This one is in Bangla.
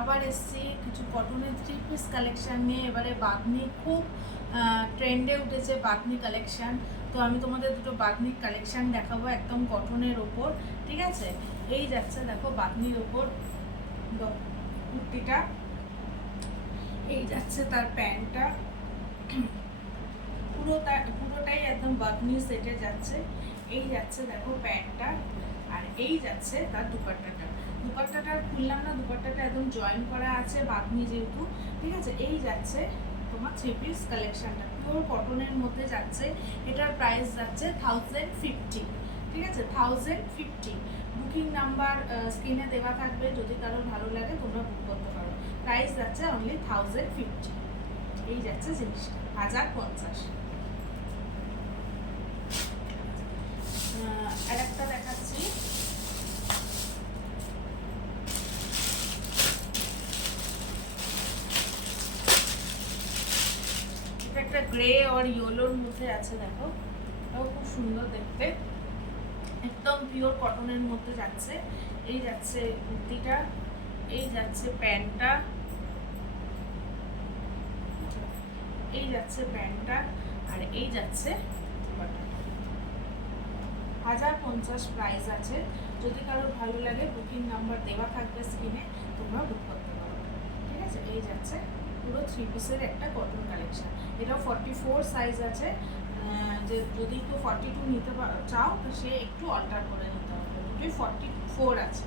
আবার এসছি কিছু কটনের 3 পিস কালেকশান নিয়ে। এবারে বাঁধনি খুব ট্রেন্ডে উঠেছে, বাঁধনি কালেকশান। তো আমি তোমাদের দুটো বাঁধনির কালেকশান দেখাবো একদম কটনের ওপর, ঠিক আছে। এই যাচ্ছে দেখো বাঁধনির ওপর কুর্তিটা, এই যাচ্ছে তার প্যান্টটা, পুরোটাই একদম বাঁধনি সেটে যাচ্ছে। এই যাচ্ছে দেখো প্যান্টটা, আর এই যাচ্ছে তার দুপাট্টাটা। দুপাট্টাটা খুললাম না, দুপাট্টাটা একদম জয়েন করা আছে বাঁধনি যেহেতু, ঠিক আছে। এই যাচ্ছে তোমার 3 পিস কালেকশানটা, পিওর কটনের মধ্যে যাচ্ছে। এটার প্রাইস যাচ্ছে 1050, ঠিক আছে, 1050। বুকিং নাম্বার স্ক্রিনে দেওয়া থাকবে, যদি কারোর ভালো লাগে তোমরা বুক করতে পারো। প্রাইস যাচ্ছে অনলি 1050। এই যাচ্ছে জিনিসটা 1050। আর একটা দেখাচ্ছি, এটা একটা গ্রে আর ইয়েলোর মধ্যে আছে, দেখো এটাও খুব সুন্দর দেখতে, একদম পিওর কটনের মধ্যে যাচ্ছে। এই যাচ্ছে কুর্তিটা, এই যাচ্ছে প্যান্টটা, এই যাচ্ছে প্যান্টটা, আর এই যাচ্ছে 1050 প্রাইস আছে। যদি কারোর ভালো লাগে বুকিং নাম্বার দেওয়া থাকবে স্ক্রিনে, তোমরা বুক করতে পারো, ঠিক আছে। এই যাচ্ছে পুরো 3 পিসের একটা কটন কালেকশন। এটাও 44 সাইজ আছে, যে যদি কেউ 42 নিতে চাও তো সে একটু অল্টার করে নিতে হবে, দুটোই 44 আছে।